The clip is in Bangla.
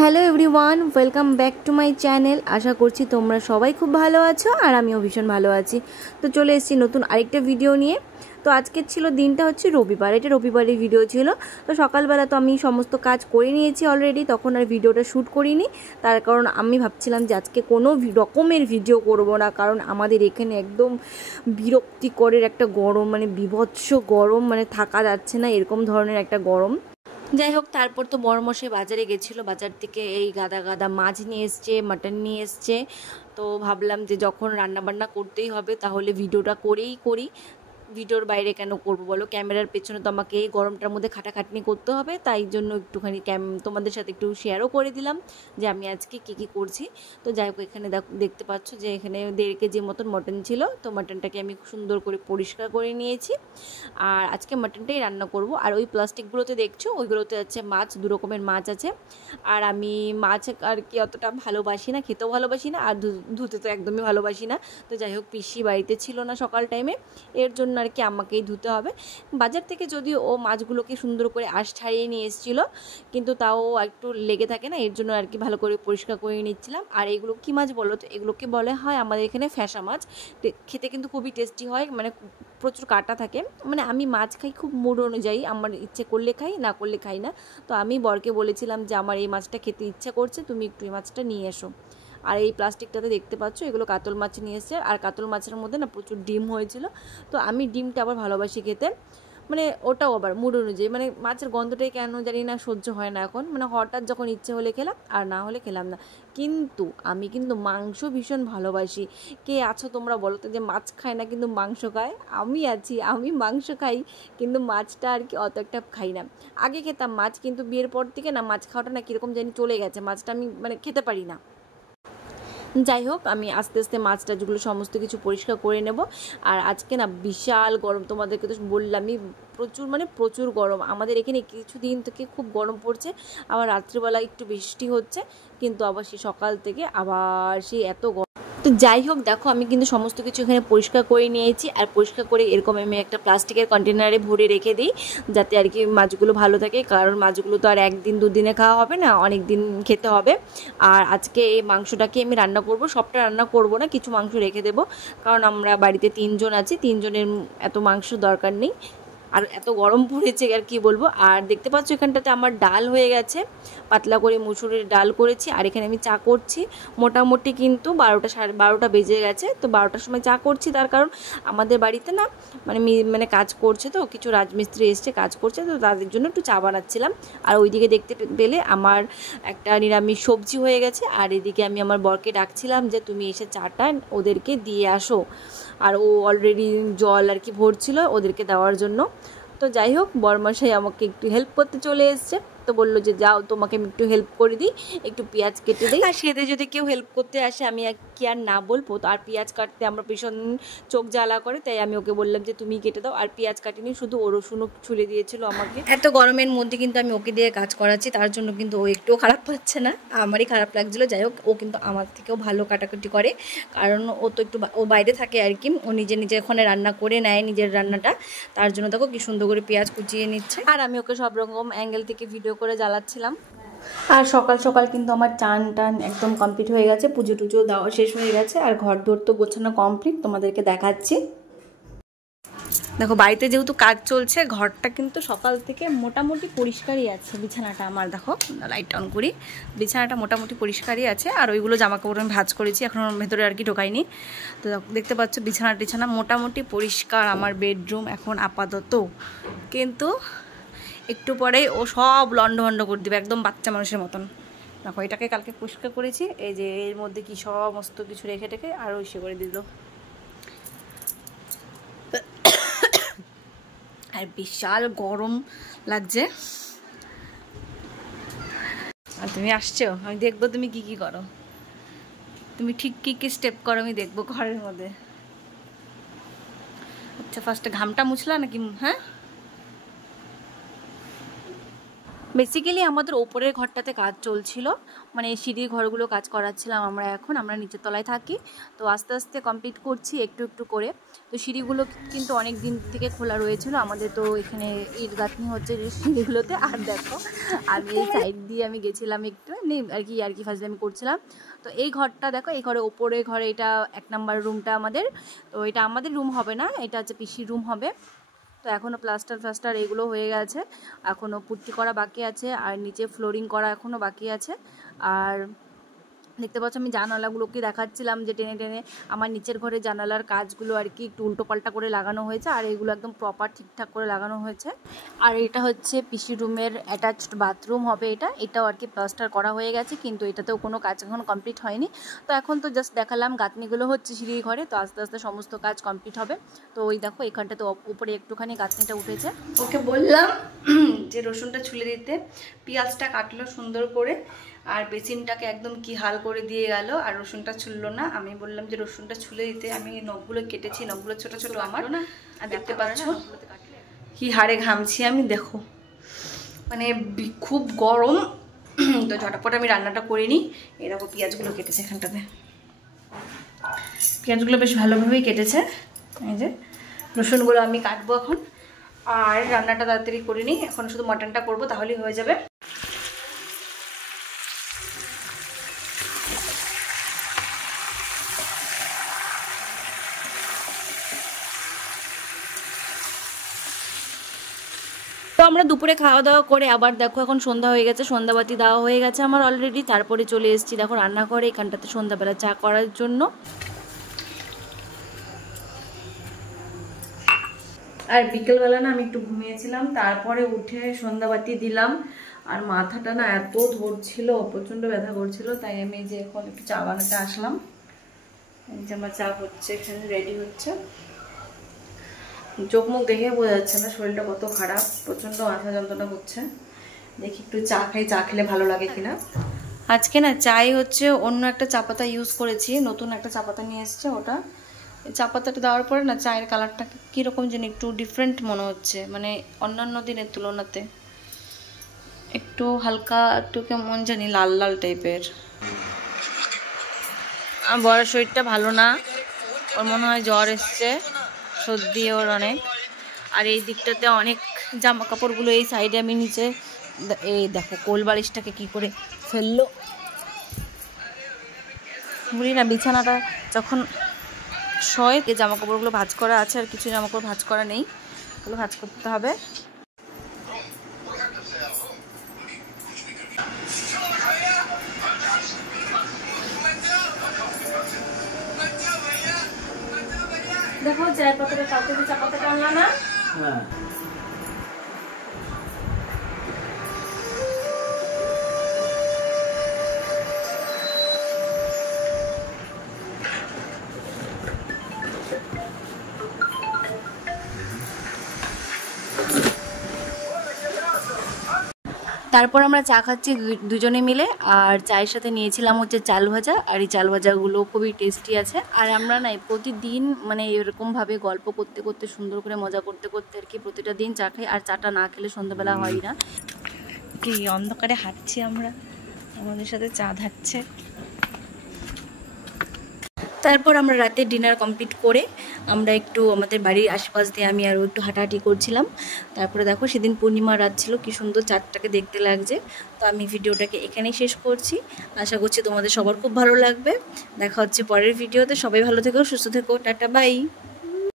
Hello everyone, welcome back to my channel. আশা করছি তোমরা সবাই খুব ভালো আছো আর আমিও ভীষণ ভালো আছি। তো চলে এসেছি নতুন আরেকটা ভিডিও নিয়ে। তো আজকের ছিল দিনটা হচ্ছে রবিবার, এটা রবিবারের ভিডিও ছিল। তো সকালবেলা তো আমি সমস্ত কাজ করে নিয়েছি অলরেডি, তখন আর ভিডিওটা শ্যুট করিনি। তার কারণ আমি ভাবছিলাম যে আজকে কোনো রকমের ভিডিও করব না, কারণ আমাদের এখানে একদম বিরক্তিকরের একটা গরম, মানে বীভৎস গরম, মানে থাকা যাচ্ছে না এরকম ধরনের একটা গরম। যাই হোক, তারপর তো বড়মশাই বাজারে গেছিলো, বাজার থেকে এই গাদা গাদা মাছ নিয়ে এসছে, মাটন নিয়ে এসছে। তো ভাবলাম যে যখন রান্নাবান্না করতেই হবে তাহলে ভিডিওটা করেই করি, ভিডিওর বাইরে কেন করবো বলো। ক্যামেরার পেছনে তো আমাকে এই গরমটার মধ্যে খাটাখাটনি করতে হবে, তাই জন্য একটুখানি তোমাদের সাথে একটু শেয়ারও করে দিলাম যে আমি আজকে কী করছি। তো যাই হোক, এখানে দেখতে পাচ্ছ যে এখানে 1.5 কেজি মতন মটন ছিল। তো মটনটাকে আমি সুন্দর করে পরিষ্কার করে নিয়েছি, আর আজকে মটনটাই রান্না করব। আর ওই প্লাস্টিকগুলোতে দেখছো, ওইগুলোতে আছে মাছ, 2 রকমের মাছ আছে। আর আমি মাছ আর কি অতটা ভালোবাসি না, খেতেও ভালোবাসি না, আর ধুতে তো একদমই ভালোবাসি না। তো যাই হোক, পিসি বাড়িতে ছিল না সকাল টাইমে, এর জন্য আর কি আমাকেই ধুতে হবে। বাজার থেকে যদিও ও মাছগুলোকে সুন্দর করে আঁশ ছাড়িয়ে নিয়ে এসেছিলো, কিন্তু তাও একটু লেগে থাকে না, এর জন্য আর কি ভালো করে পরিষ্কার করে নিচ্ছিলাম। আর এগুলো কী মাছ বলো তো, এগুলোকে বলে হয় আমাদের এখানে ফ্যাসা মাছ। খেতে কিন্তু খুবই টেস্টি হয়, মানে প্রচুর কাটা থাকে। মানে আমি মাছ খাই খুব মুড অনুযায়ী, আমার ইচ্ছে করলে খাই, না করলে খাই না। তো আমি বরকে বলেছিলাম যে আমার এই মাছটা খেতে ইচ্ছে করছে, তুমি একটু এই মাছটা নিয়ে এসো। আর এই প্লাস্টিকটাতে দেখতে পাচ্ছ এগুলো কাতল মাছ নিয়ে এসছে, আর কাতল মাছের মধ্যে না প্রচুর ডিম হয়েছিল। তো আমি ডিমটা আবার ভালোবাসি খেতে, মানে ওটাও আবার মুড অনুযায়ী, মানে মাছের গন্ধটাই কেন জানি না সহ্য হয় না এখন, মানে হঠাৎ যখন ইচ্ছে হলে খেলাম আর না হলে খেলাম না। কিন্তু আমি কিন্তু মাংস ভীষণ ভালোবাসি। কে আছো তোমরা বলো তো যে মাছ খায় না কিন্তু মাংস খায়? আমি আছি, আমি মাংস খাই, কিন্তু মাছটা আর কি অত একটা খাই না। আগে খেতাম মাছ, কিন্তু বিয়ের পর থেকে না মাছ খাওয়াটা না কীরকম জানি চলে গেছে, মাছটা আমি মানে খেতে পারি না। যাই হোক, আমি আস্তে আস্তে মাছ টাছগুলো সমস্ত কিছু পরিষ্কার করে নেব। আর আজকে না বিশাল গরম, তোমাদেরকে তো বললামই, প্রচুর মানে প্রচুর গরম। আমাদের এখানে কিছুদিন থেকে খুব গরম পড়ছে, আবার রাত্রিবেলা একটু বৃষ্টি হচ্ছে, কিন্তু আবার সেই সকাল থেকে আবার সেই এত গরম। তো যাই হোক, দেখো আমি কিন্তু সমস্ত কিছু এখানে পরিষ্কার করে নিয়েছি, আর পরিষ্কার করে এরকম আমি একটা প্লাস্টিকের কন্টেনারে ভরে রেখে দিই, যাতে আর কি মাছগুলো ভালো থাকে। কারণ মাছগুলো তো আর 1 দিন 2 দিনে খাওয়া হবে না, অনেক দিন খেতে হবে। আর আজকে এই মাংসটাকে আমি রান্না করব, সবটা রান্না করব না, কিছু মাংস রেখে দেবো, কারণ আমরা বাড়িতে 3 জন আছি, 3 জনের এত মাংস দরকার নেই। আর এত গরম পড়েছে আর কি বলবো। আর দেখতে পাচ্ছ এখানটাতে আমার ডাল হয়ে গেছে, পাতলা করে মুসুরির ডাল করেছি। আর এখানে আমি চা করছি, মোটামুটি কিন্তু 12টা 12:30 বেজে গেছে। তো 12টার সময় চা করছি, তার কারণ আমাদের বাড়িতে না মানে কাজ করছে, তো কিছু রাজমিস্ত্রি এসছে কাজ করছে, তো তাদের জন্য একটু চা বানাচ্ছিলাম। আর ওইদিকে দেখতে পেলে আমার একটা নিরামিষ সবজি হয়ে গেছে। আর এদিকে আমি আমার বরকে ডাকছিলাম যে তুমি এসে চাটা ওদেরকে দিয়ে আসো, আর ও অলরেডি জল আর কি ভরছিল ওদেরকে দেওয়ার জন্য। তো যাই হোক, বরমশাই আমাকে একটু হেল্প করতে চলে এসছে, তো বললো যে যাও তোমাকে আমি একটু হেল্প করে দিই, একটু পেঁয়াজ কেটে দিই। আর সেতে যদি কেউ হেল্প করতে আসে আমি কি আর না বলবো। তো আর পেঁয়াজ কাটতে আমরা ভীষণ চোখ জ্বালা করে, তাই আমি ওকে বললাম যে তুমি কেটে দাও। আর পেঁয়াজ কাটিনি, শুধু ও রসুনও ছুলে দিয়েছিল আমাকে। এত গরমের মধ্যে কিন্তু আমি ওকে দিয়ে কাজ করাচ্ছি, তার জন্য কিন্তু ও একটুও খারাপ পাচ্ছে না, আমারই খারাপ লাগছিলো। যাই হোক, ও কিন্তু আমার থেকেও ভালো কাটাকুটি করে, কারণ ও তো একটু ও বাইরে থাকে আর কি, ও নিজে নিজে ওখানে রান্না করে নেয় নিজের রান্নাটা, তার জন্য দেখো কি সুন্দর করে পেঁয়াজ কুচিয়ে নিচ্ছে। আর আমি ওকে সব রকম অ্যাঙ্গেল থেকে ভিডিও করে জ্বালাচ্ছিলাম। আর সকাল সকাল কিন্তু আমার টান একদম কমপ্লিট হয়ে গেছে, পুজো টুজো দেওয়া শেষ হয়ে গেছে, আর ঘর দোর তো গোছানো কমপ্লিট, তোমাদেরকে দেখাচ্ছি। দেখো বাড়িতে যেহেতু কাজ চলছে, ঘরটা কিন্তু সকাল থেকে মোটামুটি পরিষ্কারই আছে। বিছানাটা আমার দেখো, লাইট অন করি, বিছানাটা মোটামুটি পরিষ্কারই আছে। আর ওইগুলো জামাকাপড় আমি ভাঁজ করেছি, এখন ভেতরে আর কি ঢোকাইনি। তো দেখতে পাচ্ছ বিছানা মোটামুটি পরিষ্কার। আমার বেডরুম এখন আপাতত, কিন্তু একটু পরেই ও সব লন্ডভন্ড করে দেবে, একদম বাচ্চা মানুষের মতন। দেখো এটাকে কালকে পরিষ্কার করেছি, এই যে এর মধ্যে কি সমস্ত কিছু রেখে টেখে আরও ইসে করে দিল। আর বিশাল গরম লাগছে। আর তুমি আসছো, আমি দেখবো তুমি কি করো, তুমি ঠিক কি স্টেপ করো আমি দেখবো ঘরের মধ্যে। আচ্ছা, ফার্স্টে ঘামটা মুছলা নাকি? হ্যাঁ, বেসিক্যালি আমাদের ওপরের ঘরটাতে কাজ চলছিল, মানে সিঁড়ির ঘরগুলো কাজ করাচ্ছিলাম আমরা নিচের তলায় থাকি। তো আস্তে আস্তে কমপ্লিট করছি একটু একটু করে। তো সিঁড়িগুলো কিন্তু অনেক দিন থেকে খোলা রয়েছিল আমাদের, তো এখানে ইট গাঁথনি হচ্ছে সিঁড়িগুলোতে। আর দেখো আমি এই সাইড দিয়ে আমি গেছিলাম একটু এমনি আর কি ফার্স্টে আমি করছিলাম। তো এই ঘরটা দেখো, এই ঘরে ওপরে ঘরে এটা 1 নাম্বার রুমটা আমাদের। তো এটা আমাদের রুম হবে না, এটা হচ্ছে পিসির রুম হবে। তো এখনও প্লাস্টার এগুলো হয়ে গেছে, এখনও পুট্টি করা বাকি আছে, আর নিচে ফ্লোরিং করা এখনও বাকি আছে। আর দেখতে পাচ্ছ আমি জানালাগুলোকে দেখাচ্ছিলাম যে টেনে টেনে আমার নিচের ঘরে জানালার কাজগুলো আর কি একটু উল্টো পাল্টা করে লাগানো হয়েছে, আর এগুলো একদম প্রপার ঠিকঠাক করে লাগানো হয়েছে। আর এটা হচ্ছে পিসি রুমের অ্যাটাচড বাথরুম হবে, এটাও আর কি প্লাস্টার করা হয়ে গেছে, কিন্তু এটাতেও কোনো কাজ এখন কমপ্লিট হয়নি। তো এখন তো জাস্ট দেখালাম গাঁথনিগুলো হচ্ছে সিঁড়ির ঘরে, তো আস্তে আস্তে সমস্ত কাজ কমপ্লিট হবে। তো ওই দেখো এখানটা তো উপরে একটুখানি গাঁথনিটা উঠেছে। ওকে বললাম যে রসুনটা ছুলে দিতে, পেঁয়াজটা কাটলো সুন্দর করে, আর বেসিনটাকে একদম কি হাল করে দিয়ে গেল, আর রসুনটা ছুললো না। আমি বললাম যে রসুনটা ছুলে দিতে, আমি নখগুলো কেটেছি, নখগুলো ছোট ছোট আমার না, আর দেখতে পাচ্ছ কি হাড়ে ঘামছি আমি, দেখো মানে খুব গরম। তো ঝটাপট আমি রান্নাটা করে নিই। এই দেখো পেঁয়াজগুলো কেটেছে এখানটাতে, পেঁয়াজগুলো বেশ ভালোভাবেই কেটেছে। এই যে রসুনগুলো আমি কাটবো এখন, আর রান্নাটা তাড়াতাড়ি করে নিই। এখন শুধু মাটনটা করবো, তাহলেই হয়ে যাবে। তো আমরা দুপুরে খাওয়া দাওয়া করে আবার দেখো এখন সন্ধ্যা হয়ে গেছে, সন্ধ্যাবাতি দেওয়া হয়ে গেছে আমার অলরেডি। তারপরে চলে এসেছি দেখো রান্না করে এখানটাতে সন্ধ্যাবেলা চা করার জন্য। আর বিকেলবেলা না আমি একটু ঘুমিয়েছিলাম, তারপরে উঠে সন্ধ্যাবাতি দিলাম। আর মাথাটা না এত ধরছিল, প্রচণ্ড ব্যথা করছিল, তাই আমি যে এখন একটু চা বানাতে আসলাম। এই যে আমার চা হচ্ছে, এখানে রেডি হচ্ছে। চোখ মুখ দেখে বোঝা যাচ্ছে না শরীরটা কত খারাপ, প্রচণ্ড মাথা যন্ত্রণা করছে। দেখি একটু চা খাই, চা খেলে ভালো লাগে কিনা। আজকে না চাই হচ্ছে অন্য একটা চা পাতা ইউজ করেছি, নতুন একটা চা পাতা নিয়ে এসছে। ওটা চা পাতাটা দেওয়ার পরে না চায়ের কালারটা কীরকম যেন একটু ডিফারেন্ট মনে হচ্ছে, মানে অন্যান্য দিনের তুলনাতে একটু হালকা, একটু কেমন জানি লাল লাল টাইপের। বড় শরীরটা ভালো না, ওর মনে হয় জ্বর এসছে, সর্দি ওর অনেক। আর এই দিকটাতে অনেক জামা কাপড়গুলো এই সাইডে আমি নিচে, এই দেখো কোল বালিশটাকে কি করে ফেললো, বুঝলি না। বিছানাটা যখন শয়, এই জামা কাপড়গুলো ভাঁজ করা আছে, আর কিছু জামা কাপড় ভাঁজ করা নেই, ওগুলো ভাঁজ করতে হবে। দেখো চায়ের পাতাটা, কালকে যে চা পাতাটা আনলা না, হ্যাঁ তারপর আমরা চা খাচ্ছি দুজনে মিলে। আর চায়ের সাথে নিয়েছিলাম হচ্ছে চাল ভাজা, আর এই চাল ভাজাগুলো খুবই টেস্টি আছে। আর আমরা না প্রতিদিন মানে এরকমভাবে গল্প করতে করতে, সুন্দর করে মজা করতে করতে আর কি প্রতিটা দিন চা খাই। আর চাটা না খেলে সন্ধ্যাবেলা হয় না। কি অন্ধকারে হাঁটছি আমরা, আমাদের সাথে চা ধাচ্ছে। তারপর আমরা রাতে ডিনার কমপ্লিট করে আমরা একটু আমাদের বাড়ির আশেপাশ দিয়ে আমি আরও একটু হাঁটাহাঁটি করছিলাম। তারপরে দেখো সেদিন পূর্ণিমার রাত ছিল, কি সুন্দর চাঁদটাকে দেখতে লাগছে। তো আমি ভিডিওটাকে এখানেই শেষ করছি, আশা করছি তোমাদের সবার খুব ভালো লাগবে। দেখা হচ্ছে পরের ভিডিওতে, সবাই ভালো থেকো, সুস্থ থেকো, টাটা বাই।